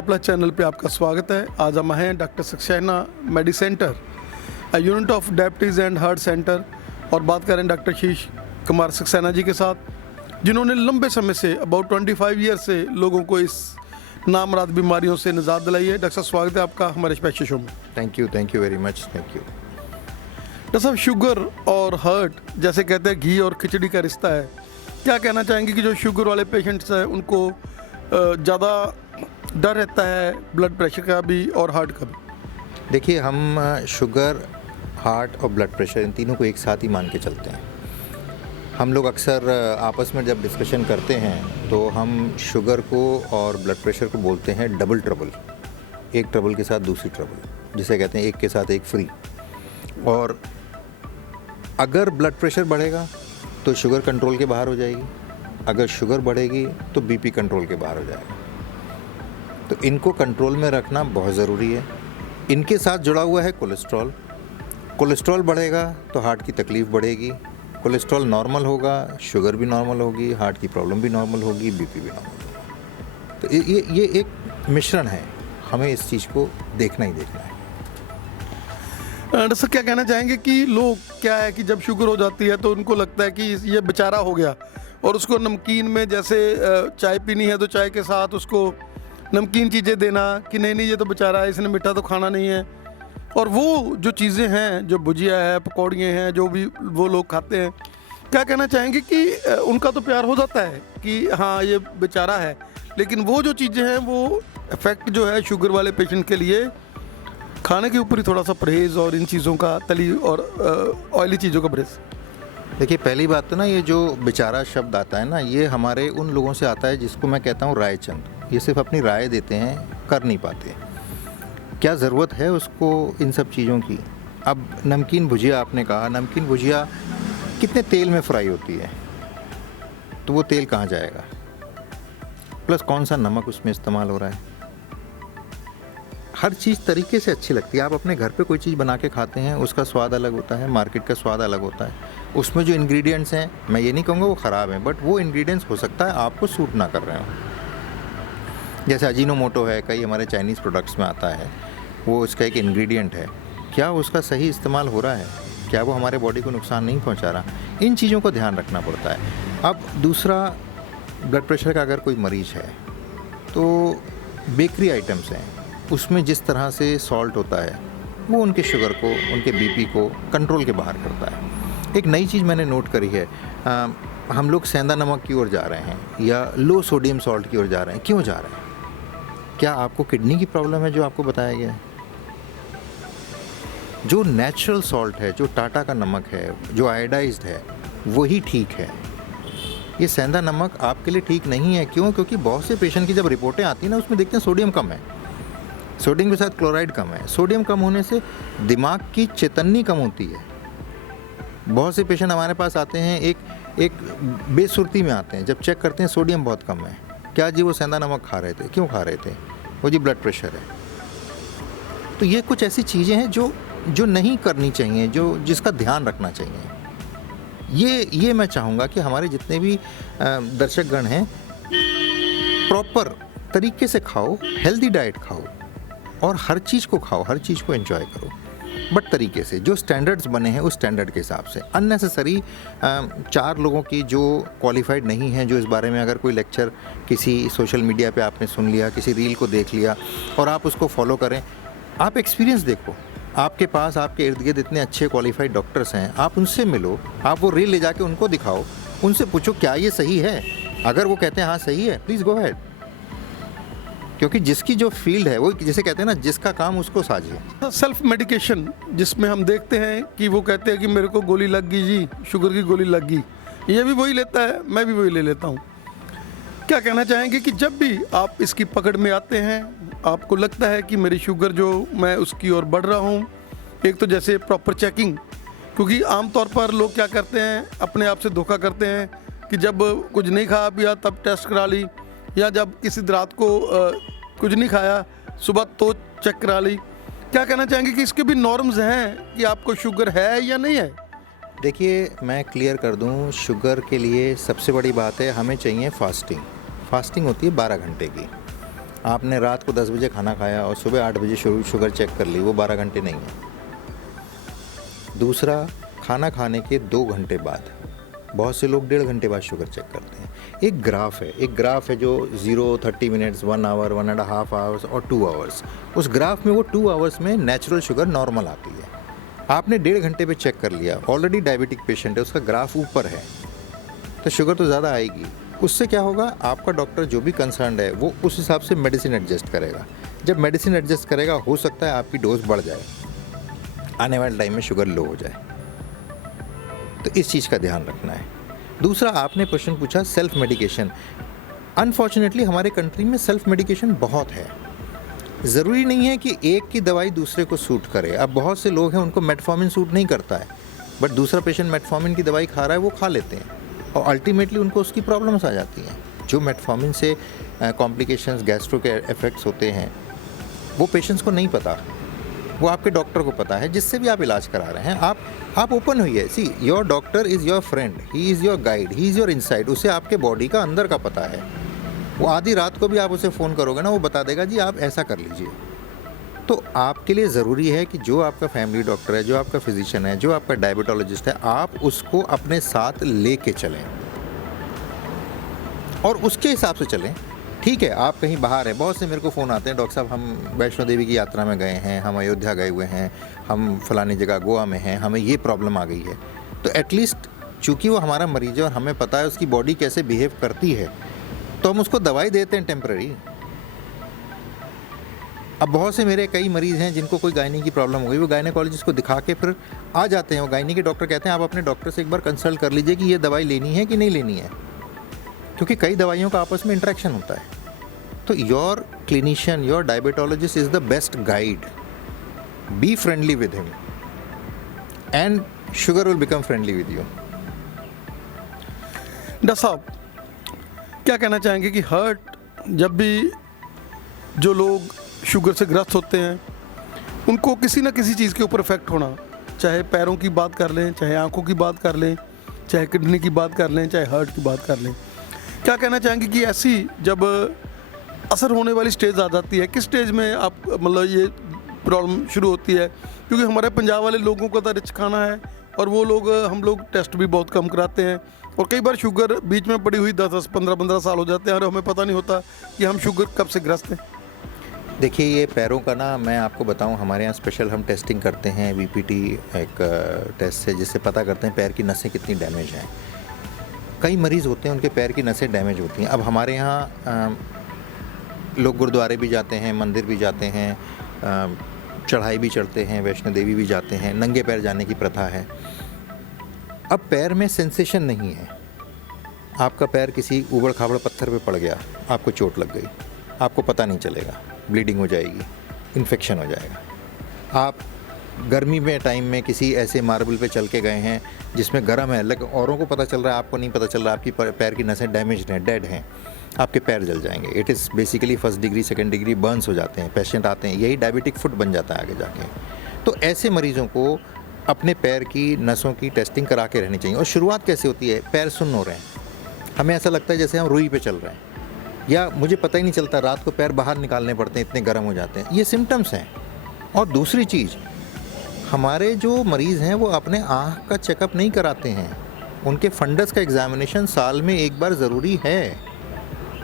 आपला चैनल पे आपका स्वागत है। आज हम हैं doctor Saxena medi centre, unit of diabetes and heart centre, और बात करें डॉक्टर शीश कुमार सक्सेना जी के साथ, जिन्होंने लंबे समय से अबाउट 25 ईयर से लोगों को इस नामराद बीमारियों से निजात दिलाई है। डॉक्टर साहब, स्वागत है आपका हमारे स्पेशल शो में। Thank you very much, thank you. Doctor साहब, शुगर और हार्ट जैसे कहते हैं घी और खिचड़ी का रिश्ता है, क्या कहना चाहेंगे कि जो शुगर वाले पेशेंट्स हैं उनको ज़्यादा डर रहता है ब्लड प्रेशर का भी और हार्ट का भी? देखिए, हम शुगर, हार्ट और ब्लड प्रेशर इन तीनों को एक साथ ही मान के चलते हैं। हम लोग अक्सर आपस में जब डिस्कशन करते हैं तो हम शुगर को और ब्लड प्रेशर को बोलते हैं डबल ट्रबल, एक ट्रबल के साथ दूसरी ट्रबल, जिसे कहते हैं एक के साथ एक फ्री। और अगर ब्लड प्रेशर बढ़ेगा तो शुगर कंट्रोल के बाहर हो जाएगी, अगर शुगर बढ़ेगी तो बीपी कंट्रोल के बाहर हो जाएगा। तो इनको कंट्रोल में रखना बहुत ज़रूरी है। इनके साथ जुड़ा हुआ है कोलेस्ट्रॉल। कोलेस्ट्रॉल बढ़ेगा तो हार्ट की तकलीफ़ बढ़ेगी, कोलेस्ट्रॉल नॉर्मल होगा, शुगर भी नॉर्मल होगी, हार्ट की प्रॉब्लम भी नॉर्मल होगी, बीपी भी नॉर्मल होगा। तो ये एक मिश्रण है, हमें इस चीज़ को देखना ही देखना है। डॉक्टर साहब, क्या कहना चाहेंगे कि लोग क्या है कि जब शुगर हो जाती है तो उनको लगता है कि ये बेचारा हो गया, और उसको नमकीन में जैसे चाय पीनी है तो चाय के साथ उसको नमकीन चीज़ें देना कि नहीं ये तो बेचारा है, इसने मीठा तो खाना नहीं है। और वो जो चीज़ें हैं, जो भुजिया है, पकौड़ियाँ हैं, जो भी वो लोग खाते हैं, क्या कहना चाहेंगे कि उनका तो प्यार हो जाता है कि हाँ ये बेचारा है, लेकिन वो जो चीज़ें हैं वो इफ़ेक्ट जो है शुगर वाले पेशेंट के लिए खाने के ऊपर ही थोड़ा सा परहेज़, और इन चीज़ों का तली और ऑयली चीज़ों का परहेज़। देखिए, पहली बात तो ना, ये जो बेचारा शब्द आता है ना, ये हमारे उन लोगों से आता है जिसको मैं कहता हूँ रायचंद। ये सिर्फ अपनी राय देते हैं, कर नहीं पाते। क्या ज़रूरत है उसको इन सब चीज़ों की? अब नमकीन भुजिया आपने कहा, नमकीन भुजिया कितने तेल में फ्राई होती है, तो वो तेल कहाँ जाएगा? प्लस कौन सा नमक उसमें इस्तेमाल हो रहा है? हर चीज़ तरीके से अच्छी लगती है। आप अपने घर पे कोई चीज़ बना के खाते हैं, उसका स्वाद अलग होता है, मार्केट का स्वाद अलग होता है। उसमें जो इंग्रेडिएंट्स हैं, मैं ये नहीं कहूँगा वो ख़राब हैं, बट वो इंग्रेडिएंट्स हो सकता है आपको सूट ना कर रहे हो। जैसे अजीनोमोटो है, कई हमारे चाइनीज़ प्रोडक्ट्स में आता है, वो उसका एक इंग्रेडिएंट है। क्या उसका सही इस्तेमाल हो रहा है? क्या वो हमारे बॉडी को नुकसान नहीं पहुँचा रहा? इन चीज़ों को ध्यान रखना पड़ता है। अब दूसरा, ब्लड प्रेशर का अगर कोई मरीज़ है तो बेकरी आइटम्स हैं, उसमें जिस तरह से सॉल्ट होता है वो उनके शुगर को, उनके बीपी को कंट्रोल के बाहर करता है। एक नई चीज़ मैंने नोट करी है, हम लोग सेंधा नमक की ओर जा रहे हैं या लो सोडियम सॉल्ट की ओर जा रहे हैं। क्यों जा रहे हैं? क्या आपको किडनी की प्रॉब्लम है जो आपको बताया गया है? जो नेचुरल सॉल्ट है, जो टाटा का नमक है, जो आयोडाइज्ड है, वही ठीक है। ये सेंधा नमक आपके लिए ठीक नहीं है। क्यों? क्योंकि बहुत से पेशेंट की जब रिपोर्टें आती हैं ना, उसमें देखते हैं सोडियम कम है, सोडियम के साथ क्लोराइड कम है। सोडियम कम होने से दिमाग की चेतन्नी कम होती है। बहुत से पेशेंट हमारे पास आते हैं एक बेसुरती में आते हैं, जब चेक करते हैं सोडियम बहुत कम है। क्या जी वो सेंधा नमक खा रहे थे? क्यों खा रहे थे? वो जी ब्लड प्रेशर है। तो ये कुछ ऐसी चीज़ें हैं जो नहीं करनी चाहिए, जिसका ध्यान रखना चाहिए। ये मैं चाहूँगा कि हमारे जितने भी दर्शकगण हैं, प्रॉपर तरीके से खाओ, हेल्दी डाइट खाओ, और हर चीज़ को खाओ, हर चीज़ को एंजॉय करो, बट तरीके से, जो स्टैंडर्ड्स बने हैं उस स्टैंडर्ड के हिसाब से। अननेसेसरी 4 लोगों की जो क्वालिफाइड नहीं हैं, जो इस बारे में अगर कोई लेक्चर किसी सोशल मीडिया पे आपने सुन लिया, किसी रील को देख लिया और आप उसको फॉलो करें, आप एक्सपीरियंस देखो। आपके पास, आपके इर्द गिर्द इतने अच्छे क्वालिफाइड डॉक्टर्स हैं, आप उनसे मिलो, आप वो रील ले जाके उनको दिखाओ, उनसे पूछो क्या ये सही है। अगर वो कहते हैं हाँ सही है, प्लीज़ गो अहेड। क्योंकि जिसकी जो फील्ड है, वो जिसे कहते हैं ना, जिसका काम उसको साझे। सेल्फ मेडिकेशन, जिसमें हम देखते हैं कि वो कहते हैं कि मेरे को गोली लग गई जी, शुगर की गोली लग गई, ये भी वही लेता है, मैं भी वही ले लेता हूँ। क्या कहना चाहेंगे कि जब भी आप इसकी पकड़ में आते हैं, आपको लगता है कि मेरी शुगर जो मैं उसकी ओर बढ़ रहा हूँ, एक तो जैसे प्रॉपर चेकिंग, क्योंकि आमतौर पर लोग क्या करते हैं, अपने आप से धोखा करते हैं कि जब कुछ नहीं खाया पिया तब टेस्ट करा ली, या जब किसी रात को कुछ नहीं खाया सुबह तो चेक करा ली। क्या कहना चाहेंगे कि इसके भी नॉर्म्स हैं कि आपको शुगर है या नहीं है? देखिए, मैं क्लियर कर दूं, शुगर के लिए सबसे बड़ी बात है, हमें चाहिए फास्टिंग। फास्टिंग होती है 12 घंटे की। आपने रात को 10 बजे खाना खाया और सुबह 8 बजे शुगर चेक कर ली, वो 12 घंटे नहीं है। दूसरा, खाना खाने के 2 घंटे बाद, बहुत से लोग 1.5 घंटे बाद शुगर चेक करते हैं। एक ग्राफ है जो 0, 30 मिनट्स, 1 आवर, 1.5 आवर्स और 2 आवर्स। उस ग्राफ में वो 2 आवर्स में नेचुरल शुगर नॉर्मल आती है। आपने 1.5 घंटे पे चेक कर लिया, ऑलरेडी डायबिटिक पेशेंट है, उसका ग्राफ ऊपर है, तो शुगर तो ज़्यादा आएगी। उससे क्या होगा, आपका डॉक्टर जो भी कंसर्न्ड है वो उस हिसाब से मेडिसिन एडजस्ट करेगा। जब मेडिसिन एडजस्ट करेगा, हो सकता है आपकी डोज बढ़ जाए, आने वाले टाइम में शुगर लो हो जाए। तो इस चीज़ का ध्यान रखना है। दूसरा, आपने क्वेश्चन पूछा सेल्फ मेडिकेशन। अनफॉर्चुनेटली हमारे कंट्री में सेल्फ मेडिकेशन बहुत है। ज़रूरी नहीं है कि एक की दवाई दूसरे को सूट करे। अब बहुत से लोग हैं उनको मेटफॉर्मिन सूट नहीं करता है, बट दूसरा पेशेंट मेटफॉर्मिन की दवाई खा रहा है, वो खा लेते हैं और अल्टीमेटली उनको उसकी प्रॉब्लम्स आ जाती हैं। जो मेटफॉर्मिन से कॉम्प्लिकेशंस, गैस्ट्रो के इफ़ेक्ट्स होते हैं, वो पेशेंट्स को नहीं पता, वो आपके डॉक्टर को पता है जिससे भी आप इलाज करा रहे हैं। आप ओपन हुई है। See, your doctor is your friend, he is your guide, he is your inside. उसे आपके बॉडी का अंदर का पता है। वो आधी रात को भी आप उसे फ़ोन करोगे ना, वो बता देगा जी आप ऐसा कर लीजिए। तो आपके लिए ज़रूरी है कि जो आपका फैमिली डॉक्टर है, जो आपका फिजिशियन है, जो आपका डायबिटोलॉजिस्ट है, आप उसको अपने साथ लेके चलें और उसके हिसाब से चलें। ठीक है, आप कहीं बाहर हैं, बहुत से मेरे को फ़ोन आते हैं, डॉक्टर साहब हम वैष्णो देवी की यात्रा में गए हैं, हम अयोध्या गए हुए हैं, हम फ़लानी जगह गोवा में हैं, हमें ये प्रॉब्लम आ गई है। तो एटलीस्ट चूँकि वो हमारा मरीज़ है और हमें पता है उसकी बॉडी कैसे बिहेव करती है, तो हम उसको दवाई देते हैं टेम्पररी। अब बहुत से मेरे कई मरीज़ हैं जिनको कोई गायनी की प्रॉब्लम हो गई, वो गायनेकोलॉजिस्ट को दिखा के फिर आ जाते हैं। वो गायनी के डॉक्टर कहते हैं आप अपने डॉक्टर से एक बार कंसल्ट कर लीजिए कि ये दवाई लेनी है कि नहीं लेनी है, क्योंकि कई दवाइयों का आपस में इंटरेक्शन होता है। तो your clinician, your diabetologist is the best guide. Be friendly with him and sugar will become friendly with you. Doctor साहब, क्या कहना चाहेंगे कि हार्ट, जब भी जो लोग शुगर से ग्रस्त होते हैं उनको किसी न किसी चीज़ के ऊपर इफेक्ट होना, चाहे पैरों की बात कर लें, चाहे आंखों की बात कर लें, चाहे किडनी की बात कर लें, चाहे हार्ट की बात कर लें, क्या कहना चाहेंगे कि ऐसी जब असर होने वाली स्टेज आ जाती है, किस स्टेज में आप मतलब ये प्रॉब्लम शुरू होती है? क्योंकि हमारे पंजाब वाले लोगों का तो रिच खाना है और वो लोग, हम लोग टेस्ट भी बहुत कम कराते हैं और कई बार शुगर बीच में पड़ी हुई 10-10, 15-15 साल हो जाते हैं और हमें पता नहीं होता कि हम शुगर कब से ग्रस्त हैं। देखिए, ये पैरों का ना, मैं आपको बताऊं, हमारे यहाँ स्पेशल हम टेस्टिंग करते हैं, वीपीटी एक टेस्ट है जिससे पता करते हैं पैर की नसें कितनी डैमेज हैं। कई मरीज़ होते हैं उनके पैर की नसें डैमेज होती हैं। अब हमारे यहाँ लोग गुरुद्वारे भी जाते हैं, मंदिर भी जाते हैं, चढ़ाई भी चढ़ते हैं, वैष्णो देवी भी जाते हैं, नंगे पैर जाने की प्रथा है। अब पैर में सेंसेशन नहीं है, आपका पैर किसी ऊबड़ खाबड़ पत्थर पे पड़ गया, आपको चोट लग गई, आपको पता नहीं चलेगा, ब्लीडिंग हो जाएगी, इन्फेक्शन हो जाएगा। आप गर्मी में टाइम में किसी ऐसे मार्बल पे चल के गए हैं जिसमें गर्म है, लेकिन औरों को पता चल रहा है, आपको नहीं पता चल रहा, आपकी पैर की नसें डैमेज्ड हैं, डेड हैं, आपके पैर जल जाएंगे। It is basically 1st degree 2nd degree Burns हो जाते हैं, पेशेंट आते हैं, यही डायबिटिक फुट बन जाता है आगे जाके। तो ऐसे मरीज़ों को अपने पैर की नसों की टेस्टिंग करा के रहनी चाहिए। और शुरुआत कैसे होती है? पैर सुन्न हो रहे हैं, हमें ऐसा लगता है जैसे हम रुई पे चल रहे हैं, या मुझे पता ही नहीं चलता, रात को पैर बाहर निकालने पड़ते हैं, इतने गर्म हो जाते हैं, ये सिम्टम्स हैं। और दूसरी चीज़, हमारे जो मरीज़ हैं वो अपने आँख का चेकअप नहीं कराते हैं, उनके फंडस का एग्जामिनेशन साल में एक बार ज़रूरी है।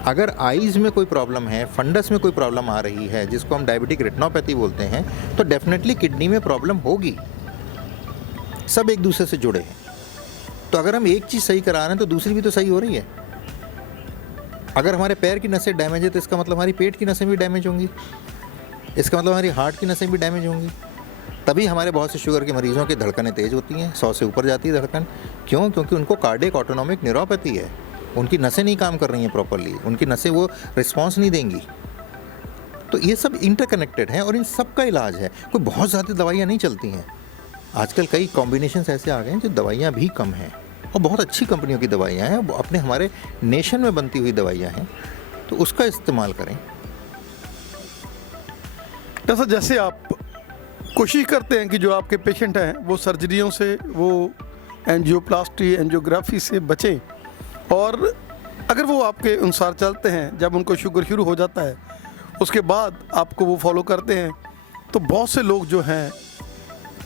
अगर आइज़ में कोई प्रॉब्लम है, फंडस में कोई प्रॉब्लम आ रही है, जिसको हम डायबिटिक रेटिनोपैथी बोलते हैं, तो डेफिनेटली किडनी में प्रॉब्लम होगी। सब एक दूसरे से जुड़े हैं। तो अगर हम एक चीज़ सही करा रहे हैं तो दूसरी भी तो सही हो रही है। अगर हमारे पैर की नसें डैमेज है तो इसका मतलब हमारी पेट की नसें भी डैमेज होंगी, इसका मतलब हमारी हार्ट की नसें भी डैमेज होंगी। तभी हमारे बहुत से शुगर के मरीज़ों की धड़कनें तेज़ होती हैं, 100 से ऊपर जाती है धड़कन। क्यों? क्योंकि उनको कार्डियक ऑटोनॉमिक न्यूरोपैथी है, उनकी नसें नहीं काम कर रही हैं प्रॉपरली, उनकी नसें वो रिस्पॉन्स नहीं देंगी। तो ये सब इंटरकनेक्टेड हैं और इन सब का इलाज है। कोई बहुत ज़्यादा दवाइयाँ नहीं चलती हैं। आजकल कई कॉम्बिनेशंस ऐसे आ गए हैं जो दवाइयाँ भी कम हैं और बहुत अच्छी कंपनियों की दवाइयाँ हैं, अपने हमारे नेशन में बनती हुई दवाइयाँ हैं, तो उसका इस्तेमाल करें। जैसा जैसे आप कोशिश करते हैं कि जो आपके पेशेंट हैं वो सर्जरियों से, वो एंजियोप्लास्टी, एंजियोग्राफी से बचें, और अगर वो आपके अनुसार चलते हैं, जब उनको शुगर शुरू हो जाता है, उसके बाद आपको वो फॉलो करते हैं, तो बहुत से लोग जो हैं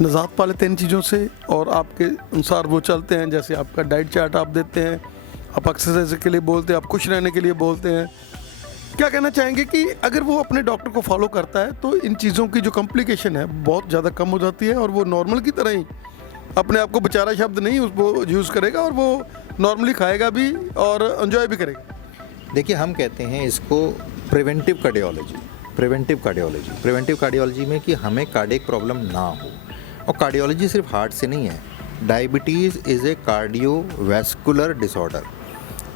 निजात पा लेते हैं इन चीज़ों से और आपके अनुसार वो चलते हैं। जैसे आपका डाइट चार्ट आप देते हैं, आप एक्सरसाइज के लिए बोलते हैं, आप खुश रहने के लिए बोलते हैं। क्या कहना चाहेंगे कि अगर वो अपने डॉक्टर को फॉलो करता है तो इन चीज़ों की जो कॉम्प्लिकेशन है बहुत ज़्यादा कम हो जाती है और वो नॉर्मल की तरह ही अपने आप को बेचारा शब्द नहीं उसको यूज़ करेगा और वो नॉर्मली खाएगा भी और एंजॉय भी करेगा। देखिए, हम कहते हैं इसको प्रिवेंटिव कार्डियोलॉजी। प्रिवेंटिव कार्डियोलॉजी में कि हमें कार्डियक प्रॉब्लम ना हो। और कार्डियोलॉजी सिर्फ हार्ट से नहीं है। Diabetes is a cardiovascular disorder.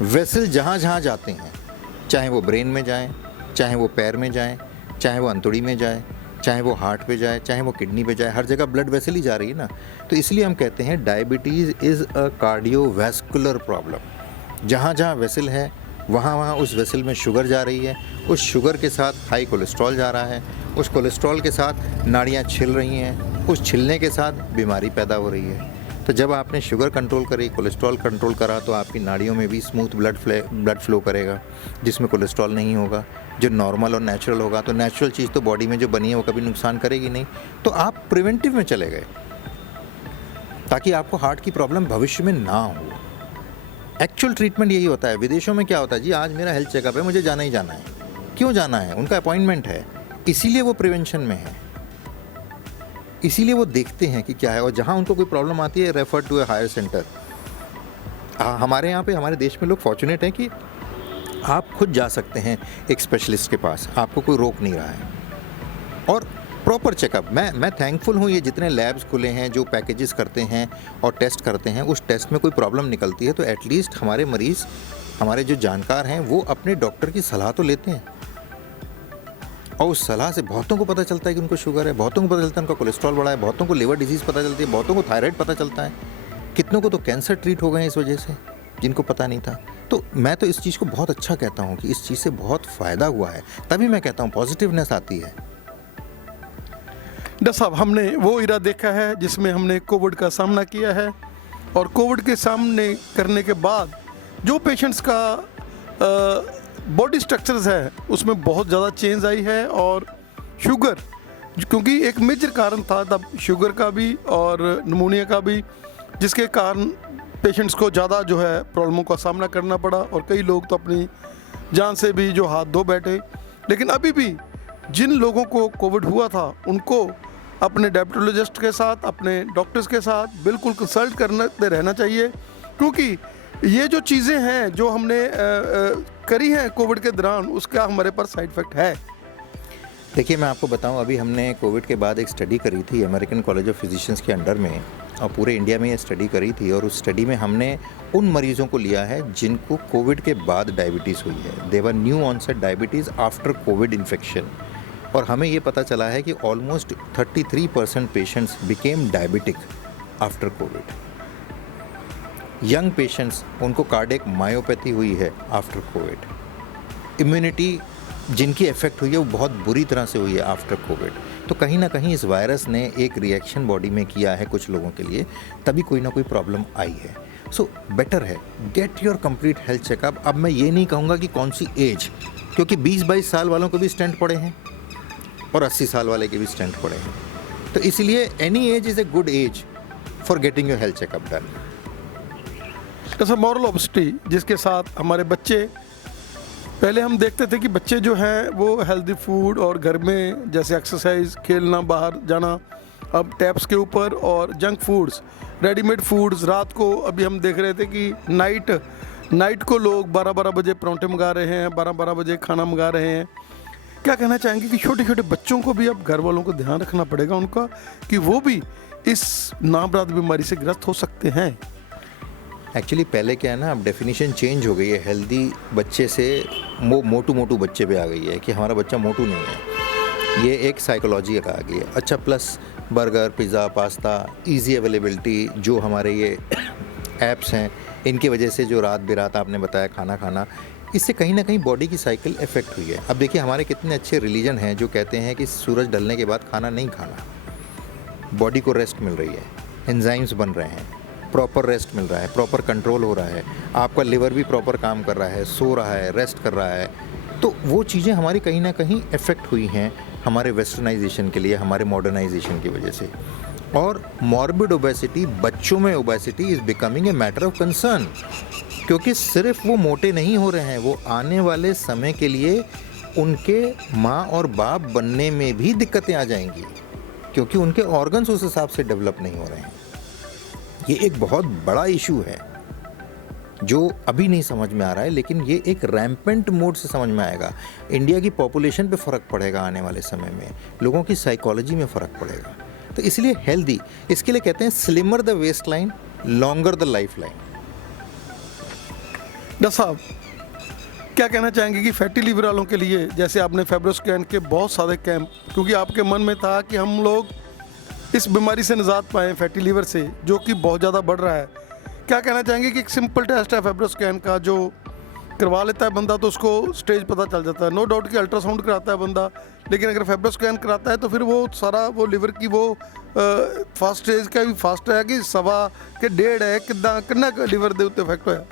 Vessel जहाँ जहाँ जाते हैं, चाहे वो ब्रेन में जाएं, चाहे वो पैर में जाएं, चाहे वो अंतुड़ी में जाए, चाहे वो हार्ट पे जाए, चाहे वो किडनी पे जाए, हर जगह ब्लड वेसल ही जा रही है ना। तो इसलिए हम कहते हैं diabetes is a cardiovascular problem. जहाँ जहाँ वेसल है वहाँ वहाँ उस वेसल में शुगर जा रही है, उस शुगर के साथ हाई कोलेस्ट्रॉल जा रहा है, उस कोलेस्ट्रॉल के साथ नाड़ियाँ छिल रही हैं, उस छिलने के साथ बीमारी पैदा हो रही है। तो जब आपने शुगर कंट्रोल करी, कोलेस्ट्रॉल कंट्रोल करा, तो आपकी नाड़ियों में भी स्मूथ ब्लड फ्लो करेगा, जिसमें कोलेस्ट्रॉल नहीं होगा, जो नॉर्मल और नेचुरल होगा। तो नेचुरल चीज़ तो बॉडी में जो बनी है वो कभी नुकसान करेगी नहीं। तो आप प्रिवेंटिव में चले गए ताकि आपको हार्ट की प्रॉब्लम भविष्य में ना हो। एक्चुअल ट्रीटमेंट यही होता है। विदेशों में क्या होता है, जी आज मेरा हेल्थ चेकअप है, मुझे जाना ही जाना है। क्यों जाना है? उनका अपॉइंटमेंट है, इसीलिए वो प्रिवेंशन में है, इसीलिए वो देखते हैं कि क्या है। और जहाँ उनको कोई प्रॉब्लम आती है, refer to a higher centre. हमारे यहाँ पे, हमारे देश में लोग फॉर्चुनेट हैं कि आप खुद जा सकते हैं एक स्पेशलिस्ट के पास, आपको कोई रोक नहीं रहा है। और प्रॉपर चेकअप, मैं थैंकफुल हूँ, ये जितने लैब्स खुले हैं जो पैकेजेस करते हैं और टेस्ट करते हैं, उस टेस्ट में कोई प्रॉब्लम निकलती है तो एटलीस्ट हमारे मरीज़, हमारे जो जानकार हैं, वो अपने डॉक्टर की सलाह तो लेते हैं। और उस सलाह से बहुतों को पता चलता है कि उनको शुगर है, बहुतों को पता चलता है उनका कोलेस्ट्रॉल बढ़ा है, बहुतों को लिवर डिजीज़ पता चलती है, बहुतों को थायराइड पता चलता है, कितनों को तो कैंसर ट्रीट हो गए हैं इस वजह से, जिनको पता नहीं था। तो मैं तो इस चीज़ को बहुत अच्छा कहता हूँ कि इस चीज़ से बहुत फ़ायदा हुआ है, तभी मैं कहता हूँ पॉजिटिवनेस आती है। डॉक्टर साहब, हमने वो इरा देखा है जिसमें हमने कोविड का सामना किया है और कोविड के सामने करने के बाद जो पेशेंट्स का बॉडी स्ट्रक्चर्स है उसमें बहुत ज़्यादा चेंज आई है। और शुगर, क्योंकि एक मेजर कारण था तब शुगर का भी और निमोनिया का भी, जिसके कारण पेशेंट्स को ज़्यादा जो है प्रॉब्लमों का सामना करना पड़ा और कई लोग तो अपनी जान से भी जो हाथ धो बैठे। लेकिन अभी भी जिन लोगों को कोविड हुआ था उनको अपने डायबिटोलॉजिस्ट के साथ, अपने डॉक्टर्स के साथ बिल्कुल कंसल्ट करते रहना चाहिए, क्योंकि ये जो चीज़ें हैं जो हमने करी हैं कोविड के दौरान, उसका हमारे पर साइड इफ़ेक्ट है। देखिए, मैं आपको बताऊं, अभी हमने कोविड के बाद एक स्टडी करी थी अमेरिकन कॉलेज ऑफ फिजिशियंस के अंडर में, और पूरे इंडिया में ये स्टडी करी थी। और उस स्टडी में हमने उन मरीज़ों को लिया है जिनको कोविड के बाद डायबिटीज़ हुई है। They were new onset diabetes after Covid infection. और हमें ये पता चला है कि almost 33% patients became diabetic after Covid. Young patients, उनको कार्डियक मायोपैथी हुई है आफ्टर कोविड। इम्यूनिटी जिनकी इफेक्ट हुई है वो बहुत बुरी तरह से हुई है आफ्टर कोविड। तो कहीं ना कहीं इस वायरस ने एक रिएक्शन बॉडी में किया है कुछ लोगों के लिए, तभी कोई ना कोई प्रॉब्लम आई है। सो बेटर है get your complete health checkup. अब मैं ये नहीं कहूँगा कि कौन सी एज, क्योंकि 20-22 साल वालों को भी स्टेंट पड़े हैं और 80 साल वाले के भी स्टेंट पड़े हैं। तो इसलिए any age is a good age for getting your health checkup done. जैसे मॉरल ऑब्स्टी, जिसके साथ हमारे बच्चे, पहले हम देखते थे कि बच्चे जो हैं वो हेल्दी फूड और घर में जैसे एक्सरसाइज, खेलना, बाहर जाना, अब टैप्स के ऊपर, और जंक फूड्स, रेडीमेड फूड्स। रात को अभी हम देख रहे थे कि नाइट को लोग 12-12 बजे परांठे मंगा रहे हैं, 12-12 बजे खाना मंगा रहे हैं। क्या कहना चाहेंगे कि छोटे छोटे बच्चों को भी अब घर वालों को ध्यान रखना पड़ेगा उनका, कि वो भी इस नामराद बीमारी से ग्रस्त हो सकते हैं? एक्चुअली पहले क्या है ना, अब डेफिनेशन चेंज हो गई है। हेल्दी बच्चे से मोटू बच्चे पे आ गई है कि हमारा बच्चा मोटू नहीं है। ये एक साइकोलॉजी का आ गई है। अच्छा, plus burger, pizza, pasta, easy availability, जो हमारे ये ऐप्स हैं, इनकी वजह से जो रात बेरात आपने बताया खाना खाना, इससे कहीं ना कहीं बॉडी की साइकिल इफेक्ट हुई है। अब देखिए, हमारे कितने अच्छे रिलीजन हैं जो कहते हैं कि सूरज ढलने के बाद खाना नहीं खाना, बॉडी को रेस्ट मिल रही है, एंजाइम्स बन रहे हैं, प्रॉपर रेस्ट मिल रहा है, प्रॉपर कंट्रोल हो रहा है, आपका लिवर भी प्रॉपर काम कर रहा है, सो रहा है, रेस्ट कर रहा है। तो वो चीज़ें हमारी कहीं ना कहीं इफ़ेक्ट हुई हैं हमारे वेस्टर्नाइजेशन के लिए, हमारे मॉडर्नाइजेशन की वजह से। और मॉर्बिड ओबेसिटी, बच्चों में obesity is becoming a matter of concern, क्योंकि सिर्फ वो मोटे नहीं हो रहे हैं, वो आने वाले समय के लिए उनके माँ और बाप बनने में भी दिक्कतें आ जाएंगी, क्योंकि उनके ऑर्गन्स उस हिसाब से डेवलप नहीं हो रहे हैं। ये एक बहुत बड़ा इशू है जो अभी नहीं समझ में आ रहा है, लेकिन ये एक रैम्पेंट मोड से समझ में आएगा। इंडिया की पॉपुलेशन पे फ़र्क पड़ेगा आने वाले समय में, लोगों की साइकोलॉजी में फ़र्क पड़ेगा। तो इसलिए हेल्दी, इसके लिए कहते हैं slimmer the waistline, longer the lifeline. Doctor साहब, क्या कहना चाहेंगे कि फैटी लीवर वालों के लिए, जैसे आपने फाइब्रोस्कैन के बहुत सारे कैंप, क्योंकि आपके मन में था कि हम लोग इस बीमारी से निजात पाएँ फैटी लीवर से, जो कि बहुत ज़्यादा बढ़ रहा है, क्या कहना चाहेंगे कि एक सिंपल टेस्ट है फाइब्रोस्कैन का, जो करवा लेता है बंदा तो उसको स्टेज पता चल जाता है। नो डाउट कि अल्ट्रासाउंड कराता है बंदा, लेकिन अगर फाइब्रोस्कैन कराता है तो फिर वो सारा वो लिवर की वो फास्ट स्टेज का भी फास्ट है कि सवा के 1.5 है, कितना लीवर दे उत्ते इफेक्ट होया।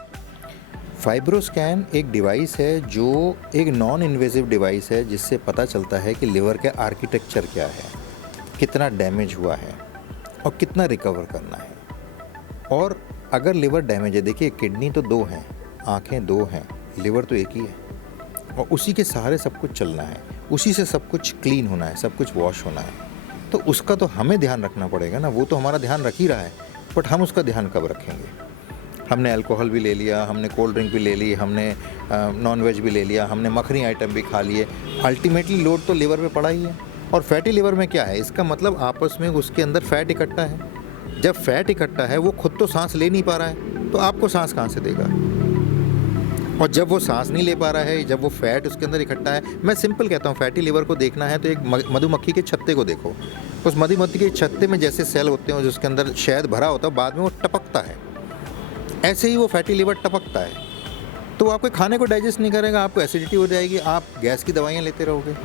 फाइब्रोस्कैन एक डिवाइस है जो एक नॉन इन्वेजिव डिवाइस है, जिससे पता चलता है कि लिवर का आर्किटेक्चर क्या है, कितना डैमेज हुआ है और कितना रिकवर करना है। और अगर लिवर डैमेज है, देखिए किडनी तो 2 हैं, आँखें 2 हैं, लिवर तो एक ही है, और उसी के सहारे सब कुछ चलना है, उसी से सब कुछ क्लीन होना है, सब कुछ वॉश होना है। तो उसका तो हमें ध्यान रखना पड़ेगा ना, वो तो हमारा ध्यान रख ही रहा है, बट हम उसका ध्यान कब रखेंगे? हमने अल्कोहल भी ले लिया, हमने कोल्ड ड्रिंक भी ले ली, हमने नॉन वेज भी ले लिया, हमने मखनी आइटम भी खा लिए, अल्टीमेटली लोड तो लिवर पे पड़ा ही है। और फैटी लिवर में क्या है, इसका मतलब आपस में उसके अंदर फैट इकट्ठा है। जब फैट इकट्ठा है, वो खुद तो सांस ले नहीं पा रहा है, तो आपको सांस कहाँ से देगा? और जब वो सांस नहीं ले पा रहा है, जब वो फैट उसके अंदर इकट्ठा है, मैं सिंपल कहता हूँ, फैटी लिवर को देखना है तो एक मधुमक्खी के छत्ते को देखो। उस मधुमक्खी के छत्ते में जैसे सेल होते हैं जिसके अंदर शहद भरा होता है, बाद में वो टपकता है, ऐसे ही वो फैटी लिवर टपकता है। तो आपके खाने को डाइजेस्ट नहीं करेगा, आपको एसिडिटी हो जाएगी, आप गैस की दवाइयाँ लेते रहोगे।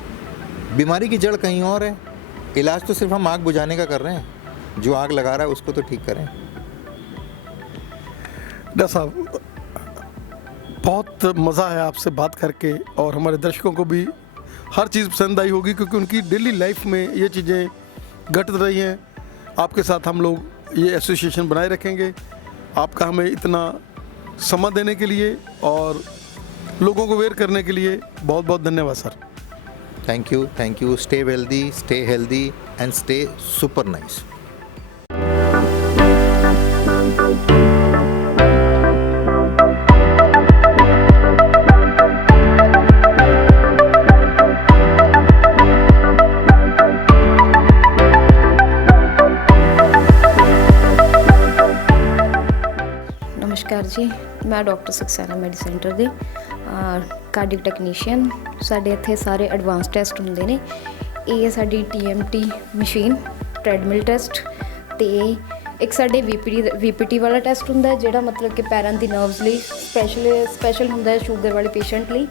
बीमारी की जड़ कहीं और है, इलाज तो सिर्फ हम आग बुझाने का कर रहे हैं, जो आग लगा रहा है उसको तो ठीक करें। डॉक्टर साहब, बहुत मज़ा है आपसे बात करके, और हमारे दर्शकों को भी हर चीज़ पसंद आई होगी, क्योंकि उनकी डेली लाइफ में ये चीज़ें घट रही हैं। आपके साथ हम लोग ये एसोसिएशन बनाए रखेंगे। आपका हमें इतना समय देने के लिए और लोगों को अवेयर करने के लिए बहुत बहुत धन्यवाद sir. Thank you. Stay wealthy, stay healthy and stay super nice. नमस्कार जी, मैं डॉक्टर सक्सेना मैडी सेंटर ਦੇ ਕਾਰਡਿਕ ਟੈਕਨੀਸ਼ੀਅਨ। ਸਾਡੇ ਇੱਥੇ ਸਾਰੇ ਐਡਵਾਂਸ ਟੈਸਟ ਹੁੰਦੇ ਨੇ। ਇਹ ਸਾਡੀ TMT ਮਸ਼ੀਨ, ਟ੍ਰੈਡਮਿਲ ਟੈਸਟ, ਤੇ ਇੱਕ ਸਾਡੇ VPT ਵਾਲਾ ਟੈਸਟ ਹੁੰਦਾ, ਜਿਹੜਾ ਮਤਲਬ ਕਿ ਪੈਰਾਂ ਦੀ ਨਰਵਸ ਲਈ ਸਪੈਸ਼ਲ ਹੁੰਦਾ ਹੈ, ਸ਼ੂਗਰ ਵਾਲੇ ਪੇਸ਼ੈਂਟ ਲਈ।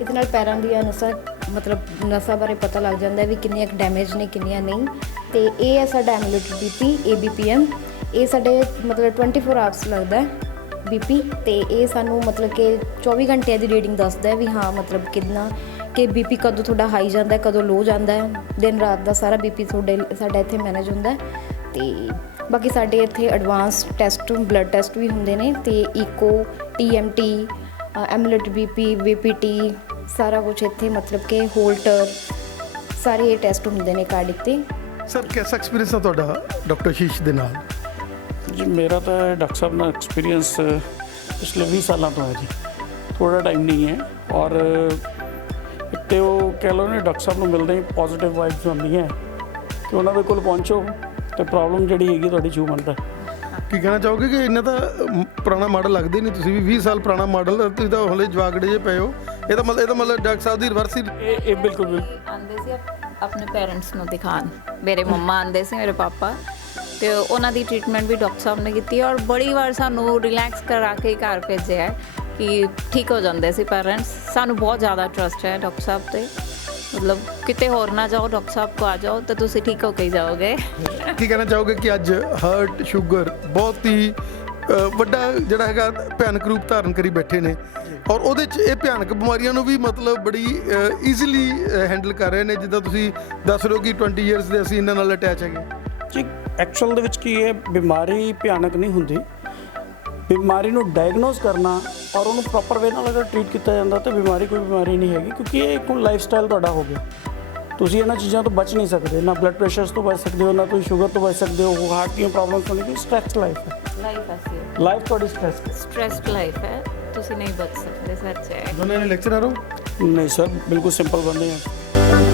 ਇਹਦੇ ਨਾਲ ਪੈਰਾਂ ਦੀਆਂ ਨਸਾਂ ਬਾਰੇ ਪਤਾ ਲੱਗ ਜਾਂਦਾ ਵੀ ਕਿੰਨੀਆਂ ਡੈਮੇਜ ਨੇ, ਕਿੰਨੀਆਂ ਨਹੀਂ। ਤੇ ਇਹ ਹੈ ਸਾਡਾ ਐਮੂਲੇਟਡ BP ABPM। ਇਹ ਸਾਡੇ 24 ਆਵਰਸ ਲੱਗਦਾ BP, ਤੇ ਇਹ ਸਾਨੂੰ ਕਿ 24 ਘੰਟਿਆਂ ਦੀ ਰੀਡਿੰਗ ਦੱਸਦਾ ਵੀ ਹਾਂ ਕਿੰਨਾ ਕਿ BP ਕਦੋਂ ਤੁਹਾਡਾ ਹਾਈ ਜਾਂਦਾ, ਕਦੋਂ ਲੋ ਜਾਂਦਾ, ਦਿਨ ਰਾਤ ਦਾ ਸਾਰਾ BP ਸਾਡਾ ਇੱਥੇ ਮੈਨੇਜ ਹੁੰਦਾ। ਤੇ ਬਾਕੀ ਸਾਡੇ ਇੱਥੇ ਐਡਵਾਂਸ ਟੈਸਟ, ਬਲੱਡ ਟੈਸਟ ਵੀ ਹੁੰਦੇ ਨੇ, ਤੇ ਈਕੋ, TMT, ਐਮੂਲੇਟਡ BP, VPT, ਸਾਰਾ ਕੁਛ ਇੱਥੇ ਕਿ ਹੋਲਟਰ, ਸਾਰੇ ਇਹ ਟੈਸਟ ਹੁੰਦੇ ਨੇ ਕਾਰਡਿਕ ਤੇ। ਸਰ, कैसा एक्सपीरियंस है ਤੁਹਾਡਾ ਡਾਕਟਰ ਆਸ਼ੀਸ਼ ਦੇ ਨਾਲ? ਜੀ ਮੇਰਾ ਤਾਂ ਡਾਕਟਰ ਸਾਹਿਬ ਨਾਲ ਐਕਸਪੀਰੀਅੰਸ ਪਿਛਲੇ 20 ਸਾਲਾਂ ਤੋਂ ਹੈ ਜੀ, ਥੋੜ੍ਹਾ ਟਾਈਮ ਨਹੀਂ ਹੈ। ਔਰ ਇੱਕ ਤਾਂ ਉਹ ਕਹਿ ਲਓ ਨੇ, ਡਾਕਟਰ ਸਾਹਿਬ ਨੂੰ ਮਿਲਦੇ ਹੀ ਪੋਜ਼ੀਟਿਵ ਵਾਈਬਸ ਹੁੰਦੀਆਂ ਕਿ ਉਹਨਾਂ ਦੇ ਕੋਲ ਪਹੁੰਚੋ ਅਤੇ ਪ੍ਰੋਬਲਮ ਜਿਹੜੀ ਹੈਗੀ ਤੁਹਾਡੀ ਛੂ ਮੰਨਦਾ। ਕੀ ਕਹਿਣਾ ਚਾਹੋਗੇ ਕਿ ਇਹਨਾਂ ਦਾ ਪੁਰਾਣਾ ਮਾਡਲ ਲੱਗਦੇ ਨਹੀਂ? ਤੁਸੀਂ ਵੀ 20 ਸਾਲ ਪੁਰਾਣਾ ਮਾਡਲ, ਤੁਸੀਂ ਤਾਂ ਹਲੇ ਜਵਾਗੜੇ ਜਿਹੇ ਪਏ ਹੋ। ਇਹਦਾ ਮਤਲਬ ਡਾਕਟਰ ਸਾਹਿਬ ਦੀ ਰਿਵਰਸ ਹੀ ਇਹ ਬਿਲਕੁਲ ਆਉਂਦੇ ਸੀ ਆਪਣੇ ਪੇਰੈਂਟਸ ਨੂੰ ਦਿਖਾਉਣ। ਮੇਰੇ ਮੰਮਾ ਆਉਂਦੇ ਸੀ, ਮੇਰੇ ਪਾਪਾ, ਅਤੇ ਉਹਨਾਂ ਦੀ ਟਰੀਟਮੈਂਟ ਵੀ ਡਾਕਟਰ ਸਾਹਿਬ ਨੇ ਕੀਤੀ। ਔਰ ਬੜੀ ਵਾਰ ਸਾਨੂੰ ਰਿਲੈਕਸ ਕਰਾ ਕੇ ਘਰ ਭੇਜਿਆ ਹੈ ਕਿ ਠੀਕ ਹੋ ਜਾਂਦੇ ਸੀ ਪੇਰੈਂਟਸ। ਸਾਨੂੰ ਬਹੁਤ ਜ਼ਿਆਦਾ ਟਰਸਟ ਹੈ ਡਾਕਟਰ ਸਾਹਿਬ 'ਤੇ, ਕਿਤੇ ਹੋਰ ਨਾ ਜਾਓ, ਡਾਕਟਰ ਸਾਹਿਬ ਕੋ ਆ ਜਾਓ ਤਾਂ ਤੁਸੀਂ ਠੀਕ ਹੋ ਕੇ ਹੀ ਜਾਓਗੇ। ਕੀ ਕਹਿਣਾ ਚਾਹੋਗੇ ਕਿ ਅੱਜ ਹਾਰਟ, ਸ਼ੂਗਰ ਬਹੁਤ ਹੀ ਵੱਡਾ ਜਿਹੜਾ ਹੈਗਾ ਭਿਆਨਕ ਰੂਪ ਧਾਰਨ ਕਰੀ ਬੈਠੇ ਨੇ, ਔਰ ਉਹਦੇ 'ਚ ਇਹ ਭਿਆਨਕ ਬਿਮਾਰੀਆਂ ਨੂੰ ਵੀ ਮਤਲਬ ਬੜੀ ਈਜ਼ੀਲੀ ਹੈਂਡਲ ਕਰ ਰਹੇ ਨੇ, ਜਿੱਦਾਂ ਤੁਸੀਂ ਦੱਸ ਰਹੇ ਹੋ ਕਿ 20 ਇਅਰਸ ਦੇ ਅਸੀਂ ਇਹਨਾਂ ਨਾਲ ਅਟੈਚ ਹੈਗੇ। ਜੀ ਐਕਚੁਅਲ ਦੇ ਵਿੱਚ ਕੀ ਹੈ, ਬਿਮਾਰੀ ਭਿਆਨਕ ਨਹੀਂ ਹੁੰਦੀ। ਬਿਮਾਰੀ ਨੂੰ ਡਾਇਗਨੋਸ ਕਰਨਾ ਔਰ ਉਹਨੂੰ ਪ੍ਰੋਪਰ ਵੇ ਨਾਲ ਅਗਰ ਟਰੀਟ ਕੀਤਾ ਜਾਂਦਾ ਤਾਂ ਬਿਮਾਰੀ ਕੋਈ ਬਿਮਾਰੀ ਨਹੀਂ ਹੈਗੀ, ਕਿਉਂਕਿ ਇਹ ਇੱਕ ਲਾਈਫ ਸਟਾਈਲ ਤੁਹਾਡਾ ਹੋ ਗਿਆ। ਤੁਸੀਂ ਇਹਨਾਂ ਚੀਜ਼ਾਂ ਤੋਂ ਬਚ ਨਹੀਂ ਸਕਦੇ, ਨਾ ਬਲੱਡ ਪ੍ਰੈਸ਼ਰਸ ਤੋਂ ਬਚ ਸਕਦੇ ਹੋ, ਨਾ ਤੁਸੀਂ ਸ਼ੂਗਰ ਤੋਂ ਬਚ ਸਕਦੇ ਹੋ, ਹਾਰਟ ਦੀਆਂ ਪ੍ਰੋਬਲਮਸ ਹੋਣੀ, ਕਿਉਂਕਿ ਸਟ੍ਰੈਸਡ ਲਾਈਫ ਹੈ। ਲਾਈਫ ਐਸੀ ਲਾਈਫ ਤੁਹਾਡੀ ਸਟ੍ਰੈਸਡ ਲਾਈਫ ਹੈ, ਤੁਸੀਂ ਨਹੀਂ ਬਚ ਸਕਦੇ ਸੱਚ ਹੈ। ਦੋਨੇ ਨੇ ਲੈਕਚਰਰ ਹੋ? ਨਹੀਂ ਸਰ, ਬਿਲਕੁਲ ਸਿੰਪਲ ਬੰਦੇ ਆ।